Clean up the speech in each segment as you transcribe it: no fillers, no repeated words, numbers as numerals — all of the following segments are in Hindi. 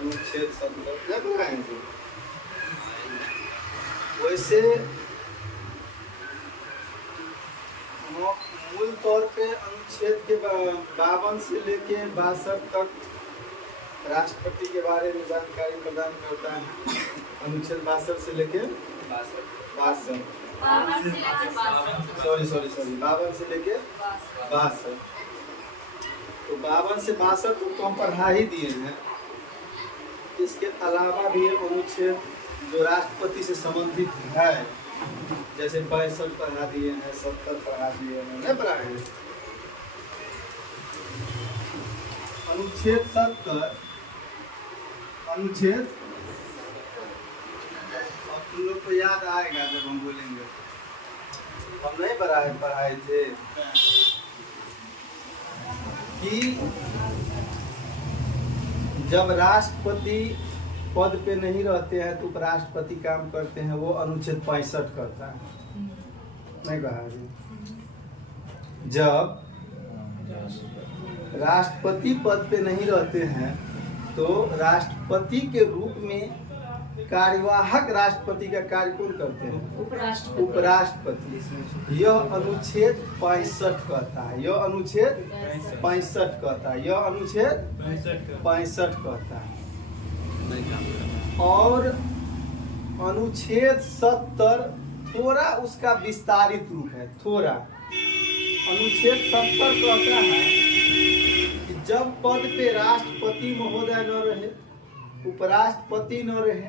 अनुच्छेद 70 बनाएंगे। वैसे मूल तौर पे अनुच्छेद के 52 से लेके 62 तक राष्ट्रपति के बारे में जानकारी प्रदान करता है। अनुच्छेद 62 से लेके 62 सॉरी 52 से लेके 62। तो 52 से 62 को तो हम पढ़ा ही दिए हैं। इसके अलावा भी अनुच्छेद जो राष्ट्रपति से संबंधित है, जैसे 62 पढ़ा दिए हैं, 70 पढ़ा दिए हैं, नहीं पढ़ा है। अनुच्छेद 70 अनुच्छेद अब तुम लोग को याद आएगा जब हम बोलेंगे। हम नहीं पढ़ाए थे कि जब राष्ट्रपति पद पे नहीं रहते हैं तो उपराष्ट्रपति काम करते हैं, वो अनुच्छेद 65 करता है। नहीं कहा जी? जब राष्ट्रपति पद पे नहीं रहते हैं तो राष्ट्रपति के रूप में कार्यवाहक राष्ट्रपति का कार्य कौन करते हैं? उपराष्ट्रपति। यह अनुच्छेद 65 कहता है। यह अनुच्छेद 65 कहता है। यह अनुच्छेद 65 कहता है। और अनुच्छेद 70 थोड़ा उसका विस्तारित रूप है। थोड़ा अनुच्छेद 70 कहता है कि जब पद पे राष्ट्रपति महोदय न रहे, उपराष्ट्रपति न रहे,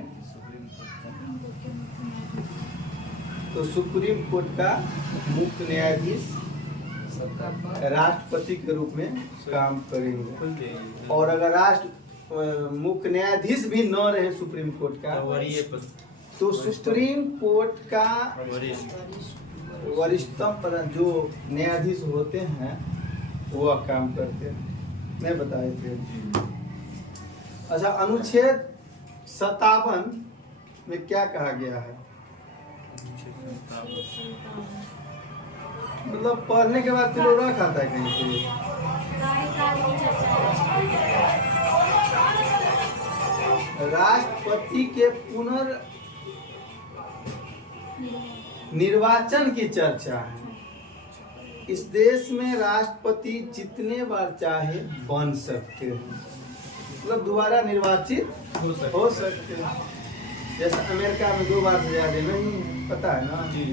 तो सुप्रीम कोर्ट का मुख्य न्यायाधीश राष्ट्रपति के रूप में काम करेंगे। और अगर मुख्य न्यायाधीश भी न रहे सुप्रीम कोर्ट का, तो सुप्रीम कोर्ट का वरिष्ठतम पर जो न्यायाधीश होते हैं वह काम करते हैं। मैं बताए थे। अच्छा, अनुच्छेद 57 में क्या कहा गया है? मतलब पढ़ने के बाद तिलोरा खाता है कहीं से। राष्ट्रपति के निर्वाचन की चर्चा है। इस देश में राष्ट्रपति जितने बार चाहे बन सकते हैं, मतलब दोबारा निर्वाचित हो सकते हैं। जैसे अमेरिका में 2 बार से ज्यादा नहीं है, पता है ना जी।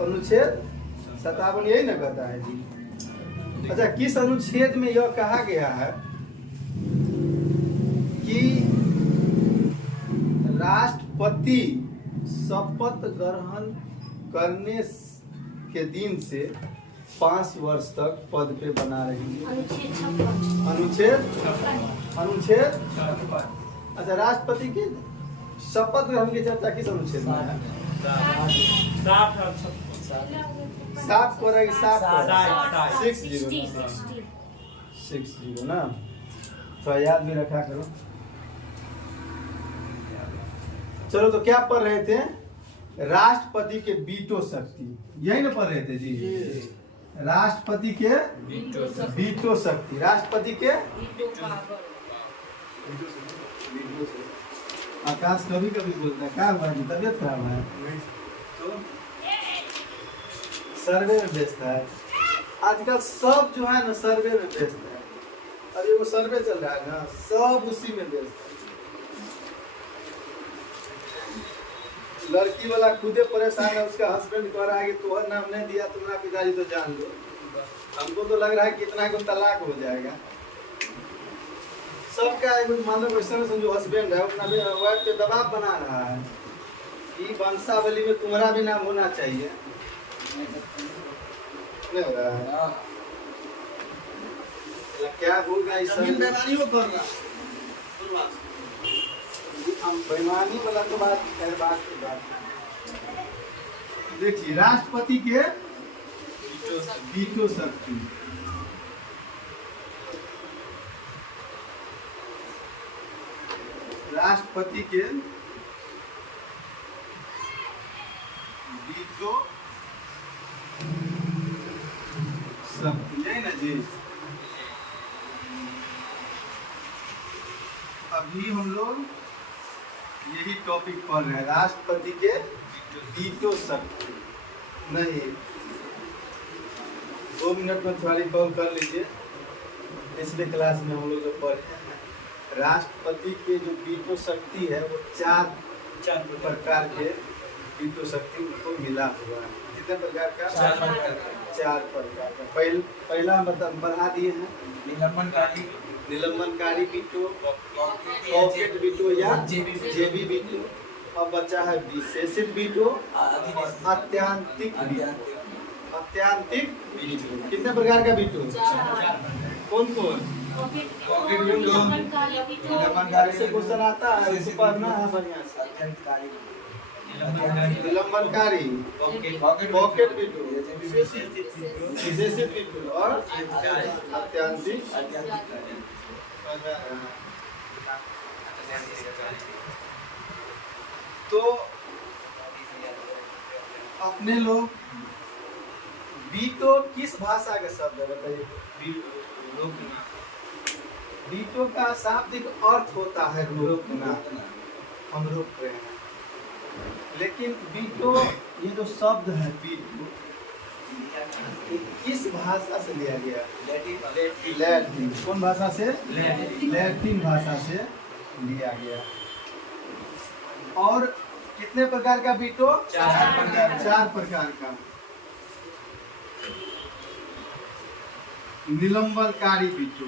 अनुच्छेद 57 यही ना कहता है जी। अच्छा, किस अनुच्छेद में यह कहा गया है कि राष्ट्रपति शपथ ग्रहण करने के दिन से 5 वर्ष तक पद पे बना रहेंगे? अनुच्छेद अच्छा, राष्ट्रपति की शपथ ग्रहण की चर्चा किस अनुच्छेद में है? 60 ना, तो याद भी रखा करो। चलो, तो क्या पढ़ रहे थे? राष्ट्रपति के वीटो शक्ति, यही ना पढ़ रहे थे जी। राष्ट्रपति के वीटो शक्ति, राष्ट्रपति के आकाश कभी कभी बोलता है, क्या हुआ जी, तबियत खराब है? तो सर्वे में व्यस्त है आजकल। सब जो है ना सर्वे में व्यस्त है। अरे वो सर्वे चल रहा है ना, सब उसी में व्यस्त है। लड़की वाला खुदे परेशान है, उसका हस्बैंड कह रहा है कि तुम्हारा नाम नहीं दिया तुम्हारा पिताजी तो जान लो। हमको तो लग रहा है कितना को तलाक हो जाएगा। सबका मान लो वैसे समझो हस्बैंड है, अपना वाइफ पे दबाव बना रहा है कि वंशावली में तुम्हारा भी नाम होना चाहिए। नहीं हो रहा है क्या होगा? इस बेईमानी कर रहा, हम बेईमानी वाला तो बात की बात। देखिए, राष्ट्रपति के वीटो शक्ति। राष्ट्रपति के वीटो शक्ति, यही ना जी। अभी हम लोग यही टॉपिक पढ़ रहे हैं, राष्ट्रपति के वीटो शक्ति। नहीं, 2 मिनट में थोड़ी कॉल कर लीजिए। पिछले क्लास में हम लोग जो पढ़े हैं, राष्ट्रपति के जो वीटो शक्ति है वो चार प्रकार के वीटो शक्ति उनको मिला हुआ है। कितने प्रकार का? 4 प्रकार का। पहला मतलब बढ़ा दिए हैं, निलंबनकारी वीटो, पॉकेट वीटो या जेबी वीटो। अब बचा है विशेषित वीटो, अत्यांतिक वीटो। अत्यांतिक वीटो कितने प्रकार का वीटो? कौन कौन? पॉकेट वीटो, निलंबनकारी से क्वेश्चन आता है, इसको पढ़ना है बढ़िया से। निलंबनकारी, पॉकेट वीटो, विशेषित वीटो और अत्यांतिक। तो अपने लोग वीटो किस भाषा का शब्द है बताइए? वीटो का शाब्दिक अर्थ होता है रोकना, हम रोक रहे हैं। लेकिन वीटो, ये जो शब्द है वीटो, किस भाषा से लिया गया? लैटिन। कौन भाषा से? लैटिन भाषा से लिया गया। और कितने प्रकार का वीटो? 4 प्रकार का। निलंबनकारी वीटो,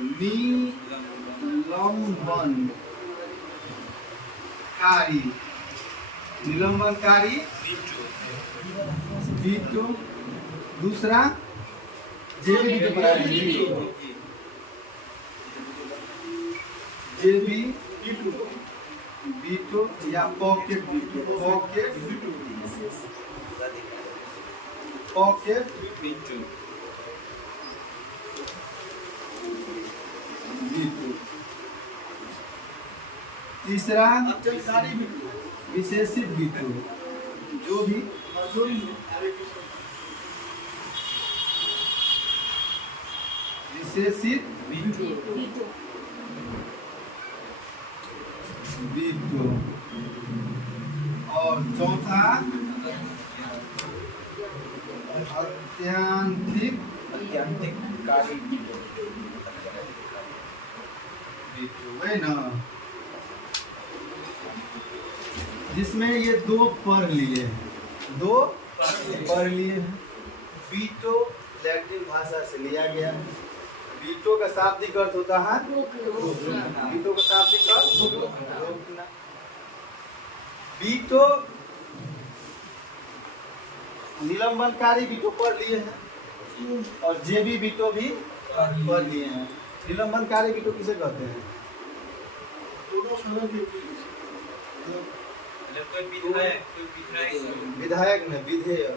निलंबनकारी वीटो। दूसरा जेबी वीटो या पॉकेट वीटो। Pocket veto. तीसरा विशेषित वीटो, जो भी विशेषित वीटो। और चौथा अत्यांतिक वीटो है ना, जिसमें ये 2 पढ़ लिए हैं, 2 पढ़ लिए हैं। वीटो लैटिन भाषा से लिया गया। वीटो का शाब्दिक अर्थ होता है रोकना। वीटो का शाब्दिक अर्थ रोकना। वीटो निलंबनकारी वीटो पढ़ लिए हैं और जेबी वीटो भी पढ़ लिए हैं। निलंबनकारी वीटो किसे कहते हैं? विधायक ने विधेयक।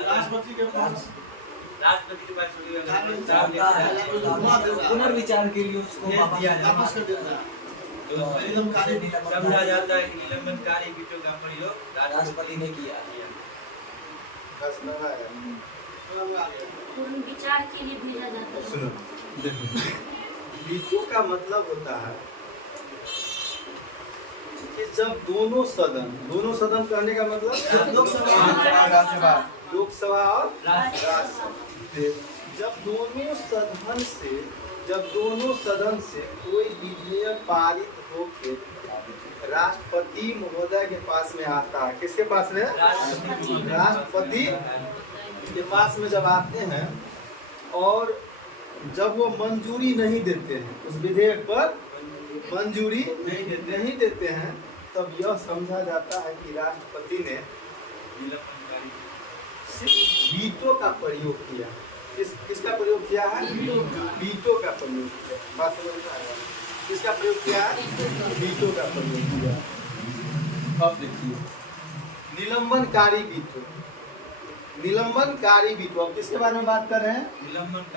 राष्ट्रपति के पास पुनर्विचार के लिए उसको वापस कर देना। समझा जाता है कि निलंबनकारी वीटो का प्रयोग राष्ट्रपति ने किया। विचार के लिए भेजा जाता है। सुनो, देखो, वीटो का मतलब होता है कि जब दोनों सदन कहने का मतलब लोकसभा और राज्यसभा, जब दोनों सदन से कोई विधेयक पारित होकर राष्ट्रपति महोदय के पास में आता है। किसके पास में? राष्ट्रपति के पास में जब आते हैं और जब वो मंजूरी नहीं देते हैं, उस विधेयक पर मंजूरी नहीं देते हैं, तब यह समझा जाता है कि राष्ट्रपति ने सिर्फ वीटो का प्रयोग किया। किसका प्रयोग किया है? वीटो का प्रयोग किया। बात समझ में आया? किसका प्रयोग किया है? वीटो का प्रयोग किया। अब देखिए, निलंबनकारी वीटो। निलंबनकारी वीटो, अब किसके बारे में बात कर रहे हैं?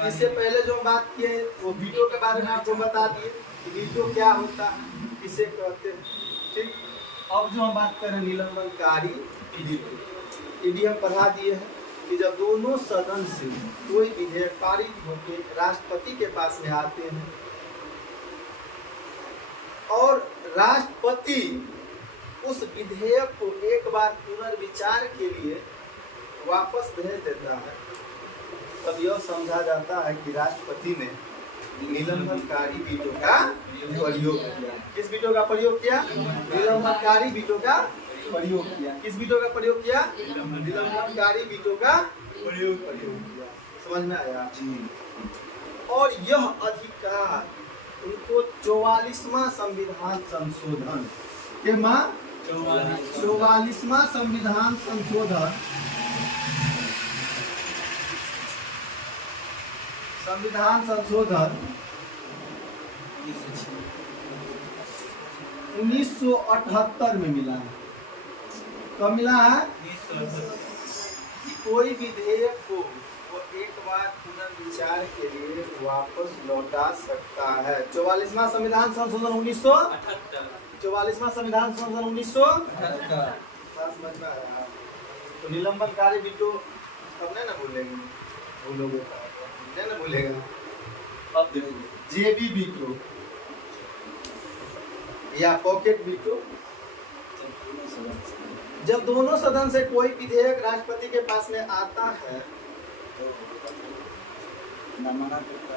इससे पहले जो हम बात किए वो वीटो के बारे में आपको बता दिए कि वीटो क्या होता है, किसे कहते हैं। ठीक, अब जो हम बात कर रहे हैं निलंबनकारी वीटो, ये भी हम पढ़ा दिए हैं कि जब दोनों सदन से कोई विधेयक पारित होकर राष्ट्रपति के पास में आते हैं राष्ट्रपति उस विधेयक को एक बार पुनर्विचार के लिए वापस भेज देता है, तब यह समझा जाता है कि राष्ट्रपति ने निलंबनकारी वीटो का प्रयोग किया। किस वीटो का प्रयोग किया? निलंबनकारी वीटो का प्रयोग किया। किस वीटो का प्रयोग किया? निलंबनकारी वीटो का प्रयोग किया। समझ में आया? और यह अधिकार उनको 44वां संविधान संशोधन के मां 44वां संविधान संशोधन 1978 में मिला है। कब मिला है? कोई विधेयक को वो एक बार पुनर्विचार के लिए वापस लौटा सकता है। 44वां संविधान संशोधन 1978। 44वां संविधान संशोधन 1978। समझ में आया? तो निलंबनकारी वीटो अब नहीं ना भूलेंगे, भूलोगे नहीं ना भूलेगा। अब देखो जेबी वीटो या पॉकेट वीटो, जब दोनों सदन से कोई विधेयक राष्ट्रपति के पास में आता है,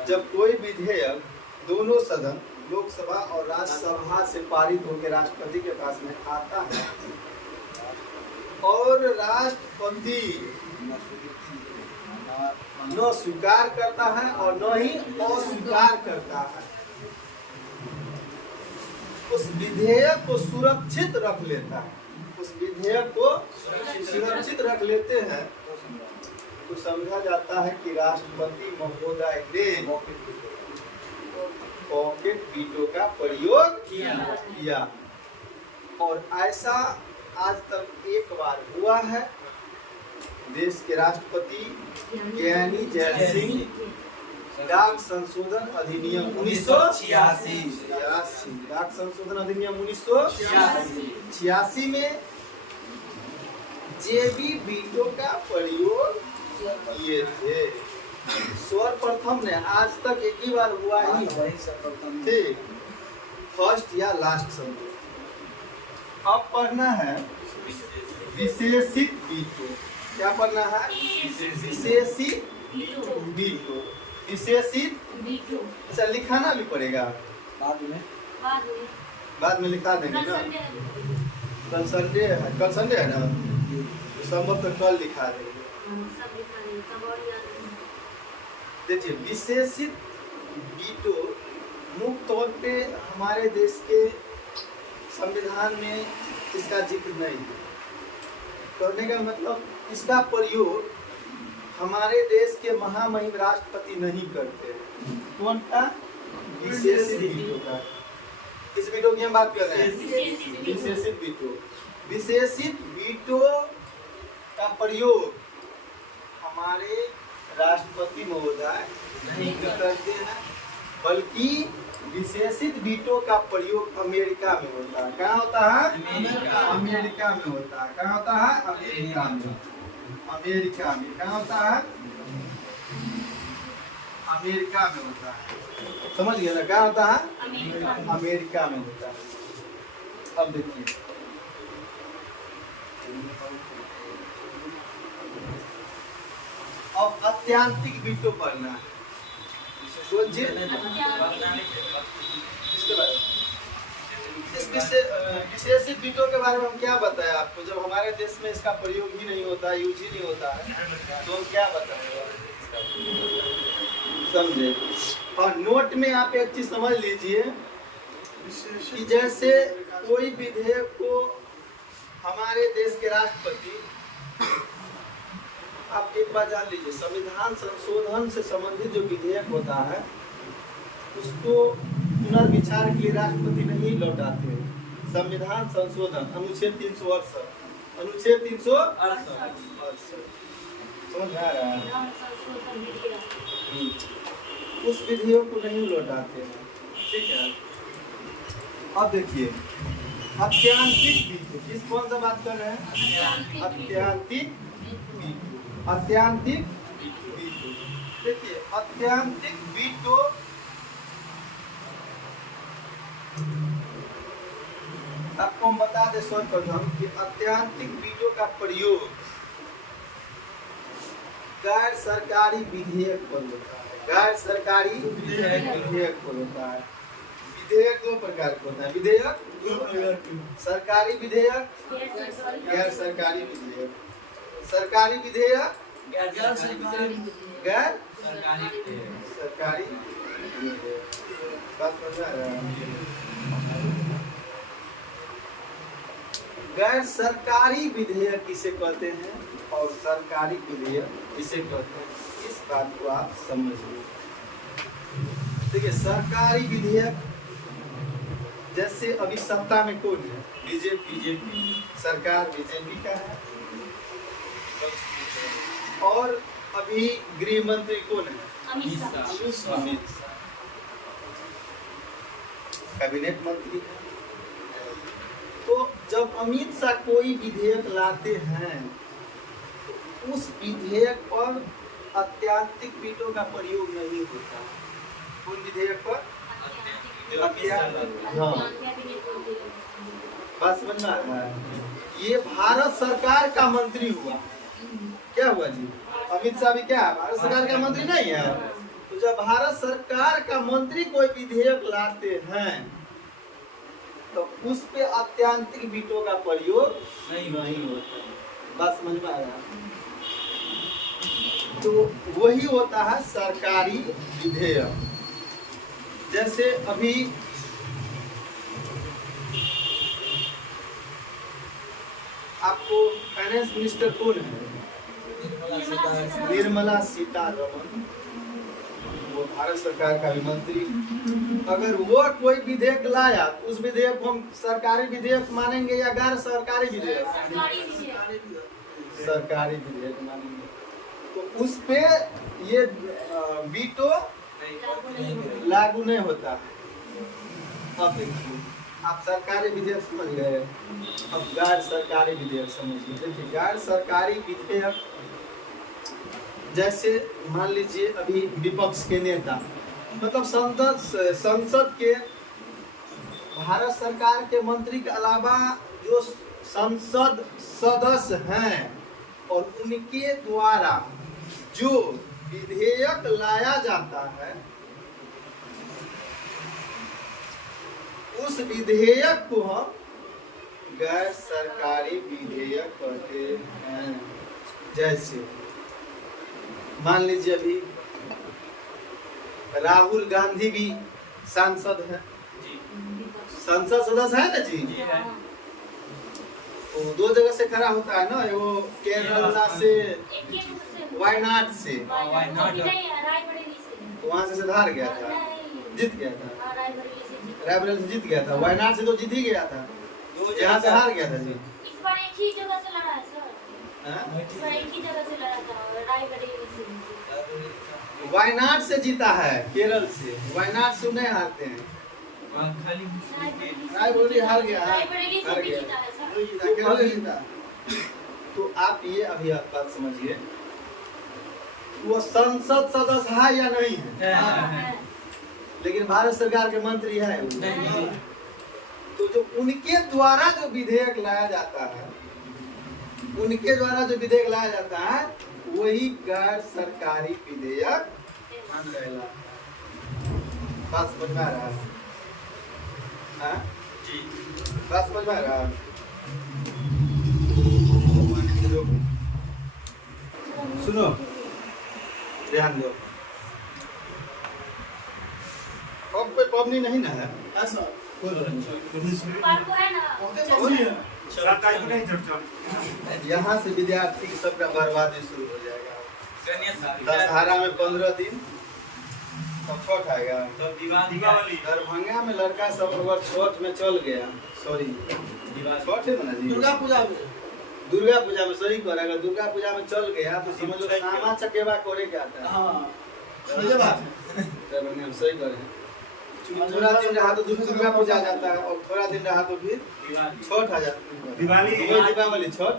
जब कोई विधेयक दोनों सदन लोकसभा और राज्यसभा से पारित होकर राष्ट्रपति के पास में आता है और राष्ट्रपति न स्वीकार करता है और न ही अस्वीकार करता है, उस विधेयक को सुरक्षित रख लेता है, उस विधेयक को सुरक्षित रख लेते हैं, तो समझा जाता है कि राष्ट्रपति महोदय ने पॉकेट वीटो का प्रयोग किया। और ऐसा आज तक एक बार हुआ है। देश के राष्ट्रपति ज्ञानी जैल सिंह डाक संशोधन अधिनियम 1986 डाक संशोधन अधिनियम 1986 में जेबी वीटो का प्रयोग किए थे। सर्वप्रथम ने, आज तक एक ही बार हुआ ही ठीक, फर्स्ट या लास्ट समझो। अब पढ़ना है विशेषित वीटो। क्या पढ़ना है? विशेषित वीटो। विशेषित वीटो अच्छा लिखाना भी पड़ेगा बाद में लिखा देंगे ना। कल संडे है, कल संडे है ना, संभव तो कल लिखा देंगे। देखिए विशेषित वीटो मुख्य तौर पे हमारे देश के संविधान में इसका जिक्र नहीं है। कहने का मतलब इसका प्रयोग हमारे देश के महामहिम राष्ट्रपति नहीं करते। कौन का? विशेषित वीटो का। किस वीटो की हम बात कर रहे हैं? विशेषित वीटो। विशेषित वीटो का प्रयोग हमारे राष्ट्रपति महोदय नहीं करते हैं, बल्कि विशेषित वीटो का प्रयोग अमेरिका में होता है। कहाँ होता है? अमेरिका में होता है। कहाँ होता है? अमेरिका में। अमेरिका में कहाँ होता है? अमेरिका में होता है। समझ गए ना? कहाँ होता है? अमेरिका में होता है। अब देखिए अब अत्यांतिक वीटो पढ़ना है। सोचिए इस विशेषित वीटो के बारे में हम क्या बताएं आपको, जब हमारे देश में इसका प्रयोग ही नहीं होता, यूज ही नहीं होता है, तो हम क्या बताएंगे? समझे? और नोट में आप एक चीज समझ लीजिए कि जैसे कोई विधेयक को हमारे देश के राष्ट्रपति, आप एक बार जान लीजिए, संविधान संशोधन से संबंधित जो विधेयक होता है उसको पुनर्विचार के लिए राष्ट्रपति नहीं लौटाते। संविधान संशोधन अनुच्छेद 368 अनुच्छेद 368 समझ आ रहा है? उस विधेयक को नहीं लौटाते हैं। ठीक है। अब देखिए अत्यांतिक वीटो, किस कौन सा बात कर रहे हैं? अत्यांतिक वीटो। अत्यांतिक वीटो। देखिए अत्यांतिक वीटो आपको हम बता दें सर्वप्रथम कि अत्यांतिक वीटो का प्रयोग गैर सरकारी विधेयक पर होता है। गैर सरकारी विधेयक पर होता है। विधेयक दो प्रकार का होता है। विधेयक सरकारी विधेयक, गैर सरकारी विधेयक। सरकारी विधेयक, गैर सरकारी विधेयक। बात समझ आ रहा है? गैर सरकारी विधेयक किसे कहते हैं और सरकारी विधेयक किसे कहते हैं, इस बात को आप समझिए। देखिए, सरकारी विधेयक जैसे अभी सत्ता में कौन है? बीजेपी। सरकार बीजेपी का है। और अभी गृह मंत्री कौन है? अमित शाह। अमित शाह कैबिनेट मंत्री है। तो जब अमित शाह कोई विधेयक लाते हैं तो उस विधेयक पर अत्यांतिक वीटो का प्रयोग नहीं होता। उन विधेयक पर हाँ, बात समझ में आ रहा है? ये भारत सरकार का मंत्री हुआ। क्या हुआ जी? अमित शाह भी क्या है? भारत सरकार का मंत्री नहीं है। तो जब भारत सरकार का मंत्री कोई विधेयक लाते हैं तो उस पे अत्यांतिक वीटो का प्रयोग नहीं होता। बात समझ में आ रहा है? तो वही होता है सरकारी विधेयक। जैसे अभी आपको फाइनेंस मिनिस्टर कौन है? निर्मला सीतारमण। वो भारत सरकार का भी मंत्री। अगर वो कोई विधेयक लाया तो उस विधेयक को हम सरकारी विधेयक मानेंगे या गैर सरकारी विधेयक? सरकारी विधेयक मानेंगे। तो उस पे ये वीटो लागू नहीं होता। अब देखिए, आप सरकारी विधेयक समझ गए, अब गैर सरकारी विधेयक समझिए। देखिए, गैर सरकारी विधेयक जैसे मान लीजिए अभी विपक्ष के नेता, मतलब संसद के भारत सरकार के मंत्री के अलावा जो संसद सदस्य हैं और उनके द्वारा जो विधेयक लाया जाता है उस विधेयक को हम गैर सरकारी विधेयक कहते हैं। जैसे मान लीजिए अभी राहुल गांधी भी सांसद है, संसद सदस्य है ना जी। तो दो जगह से खड़ा होता है ना, वो केरला से, वायनाड से। तो वहां से हार गया था, जीत गया था, रायबरेली से जीत गया था। वायनाड से तो जीत ही गया था, यहाँ से हार गया था जी। इस बार एक ही जगह से लड़ा है सर। इस बार एक ही जगह से लड़ा था, रायबरेली से। वायनाड से जीता है, केरल से। वायनाड से नहीं हारते हैं। रायबरेली हार गया, रायबरेली से भी जीता है सर। केरल जीता। तो आप ये अभी बात समझिए, वो संसद सदस्य है या नहीं है? लेकिन भारत सरकार के मंत्री है नहीं। तो जो उनके द्वारा जो विधेयक लाया जाता है, उनके द्वारा जो विधेयक लाया जाता है वही गैर सरकारी विधेयक कहलाता है। बात समझ में आ रहा है? हाँ जी, बात समझ में आ रहा है? सुनो, ध्यान दो। अब कोई पबनी नहीं ना है ऐसा? पर्व है ना। यहाँ से विद्यार्थी सबका बर्बादी शुरू हो जाएगा। दशहरा में 15 दिन तब छठ आएगा। दरभंगा में लड़का सब अगर छठ में चल गया, सॉरी छठ है ना जी, दुर्गा पूजा में सही करेगा। दुर्गा पूजा में चल गया तो समझ लो सामा चकेवा करे क्या आता है। सही बात है, दरभंगा में सही करे। थोड़ा दिन रहा तो दुर्गा पूजा आ जाता है और थोड़ा दिन रहा तो फिर छठ आ जाता है, दीपावली छठ।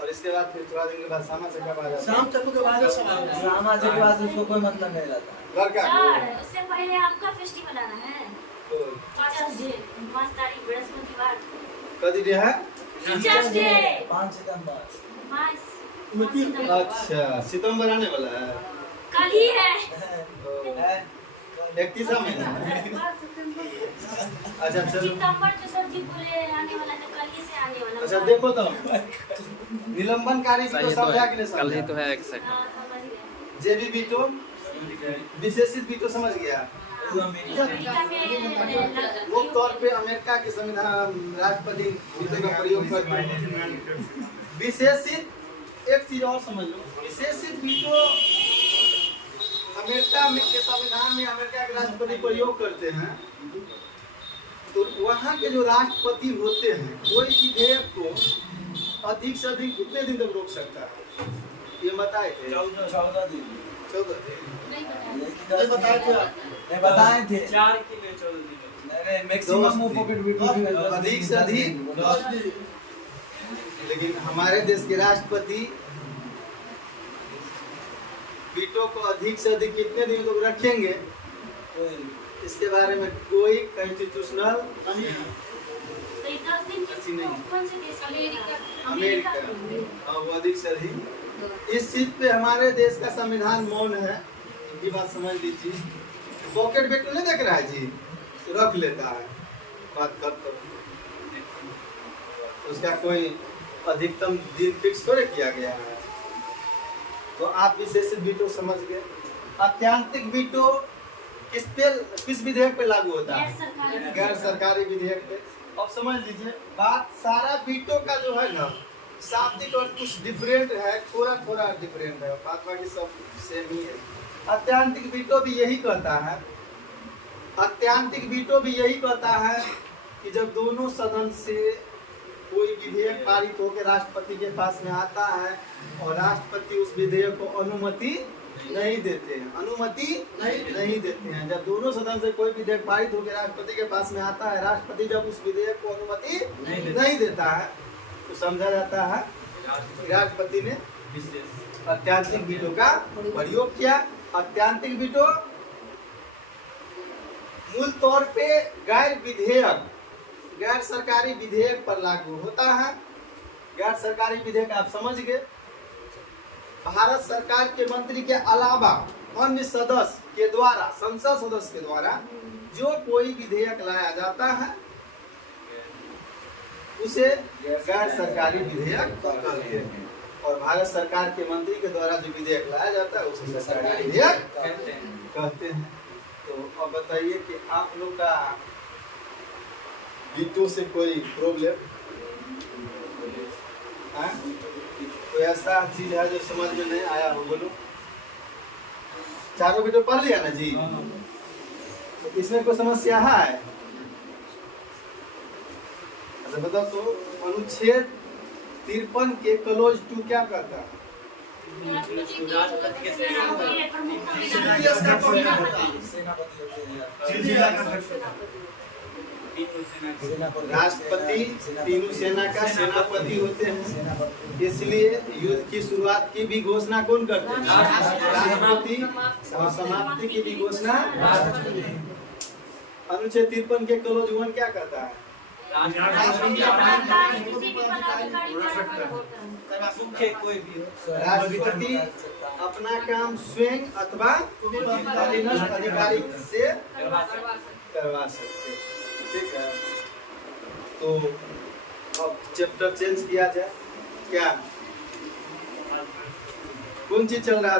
और इसके बाद फिर थोड़ा दिन के बाद सामा चकेवा आ जाता है। शाम तक के बाद सामा चकेवा से उसको कोई मतलब नहीं रहता लड़का सर, उससे पहले आपका फेस्टिवल आना है। तो 5 तारीख बृहस्पतिवार। कदी डे है? टीचर्स डे 5 सितंबर। 5 सितंबर। अच्छा, सितंबर आने वाला है। कल ही है। 31 महीना है। अच्छा चलो, सितंबर तो सर जी बोले आने वाला तो कल ही से आने वाला। अच्छा देखो तो निलंबनकारी भी तो समझा कि नहीं समझा? कल ही तो है एक सेकंड। हाँ, समझ गए। जेबी भी तो विशेषित भी तो समझ गया। अमेरिका में मुख्य तौर पे अमेरिका के संविधान राष्ट्रपति वीटो का प्रयोग करते हैं। विशेषित एक चीज और समझ लो, विशेषित वीटो अमेरिका में के संविधान में अमेरिका के राष्ट्रपति प्रयोग करते हैं, तो वहाँ के जो राष्ट्रपति होते हैं कोई विधेयक को अधिक से अधिक कितने दिन तक रोक सकता है? ये बताए थे 14 दिन। 14 दिन। नहीं बताया। नहीं बताए थे आप? नहीं बताए थे। 4 के लिए 14 दिन। नहीं मैक्सिमम वो पॉकेट वीडियो अधिक से अधिक 10 दिन। लेकिन हमारे देश के राष्ट्रपति वीटो को अधिक से अधिक कितने दिन तक रखेंगे, इसके बारे में कोई कॉन्स्टिट्यूशनल तो ये 10 दिन ऐसी नहीं। कौन से देश? अमेरिका वो अधिक से अधिक इस चीज पे हमारे देश का संविधान मौन है। इनकी बात समझ लीजिए। पॉकेट वेटो नहीं देख रहा है जी, रख लेता है, बात करते उसका कोई अधिकतम दिन फिक्स थोड़े किया गया है। तो आप विशेषित वीटो समझ गए। अत्यांतिक वीटो किस विधेयक पे लागू होता है? गैर सरकारी विधेयक पे। अब समझ लीजिए बात, सारा वीटो का जो है ना शाब्दिक और कुछ डिफरेंट है, थोड़ा थोड़ा डिफरेंट है, बात बाकी सब सेम ही है। अत्यांतिक वीटो भी यही कहता है, अत्यांतिक वीटो भी यही कहता है कि जब दोनों सदन से कोई विधेयक पारित होकर राष्ट्रपति के पास में आता है और राष्ट्रपति उस विधेयक को अनुमति नहीं देते हैं, अनुमति नहीं देते हैं। जब दोनों सदन से कोई विधेयक पारित होकर राष्ट्रपति के पास में आता है, राष्ट्रपति जब उस विधेयक को अनुमति नहीं देता है तो समझा जाता है राष्ट्रपति ने अत्यांतिक वीटो का प्रयोग किया। अत्यांतिक वीटो मूल तौर पे गैर सरकारी विधेयक पर लागू होता है। गैर सरकारी विधेयक आप समझ गए। भारत सरकार के मंत्री के अलावा अन्य सदस्य के द्वारा, संसद सदस्य के द्वारा जो कोई विधेयक लाया जाता है उसे गैर सरकारी विधेयक कहते हैं। और भारत सरकार के मंत्री के द्वारा जो विधेयक लाया जाता है उसे सरकारी विधेयक कहते हैं। तो अब बताइए कि आप लोग का वीटो से कोई प्रॉब्लम है? कोई ऐसा चीज है जो समझ में नहीं आया हो? बोलो। चारों वीटो पढ़ लिया ना जी? तो इसमें कोई समस्या है? अच्छा बताओ तो, अनुच्छेद 53 के क्लोज 2 क्या कहता है? राष्ट्रपति तीनों सेना का सेनापति होते हैं, इसलिए युद्ध की शुरुआत की भी घोषणा कौन करते हैं? राष्ट्रपति। और समाप्ति की भी घोषणा। अनुच्छेद 53 के क्लोज 1 क्या कहता है? कोई भी हो, राष्ट्रपति अपना काम स्वयं अथवा अधीनस्थ अधिकारी से करवा सकते हैं। ठीक है, तो अब चैप्टर चेंज किया जाए। क्या कौन चीज चल रहा है?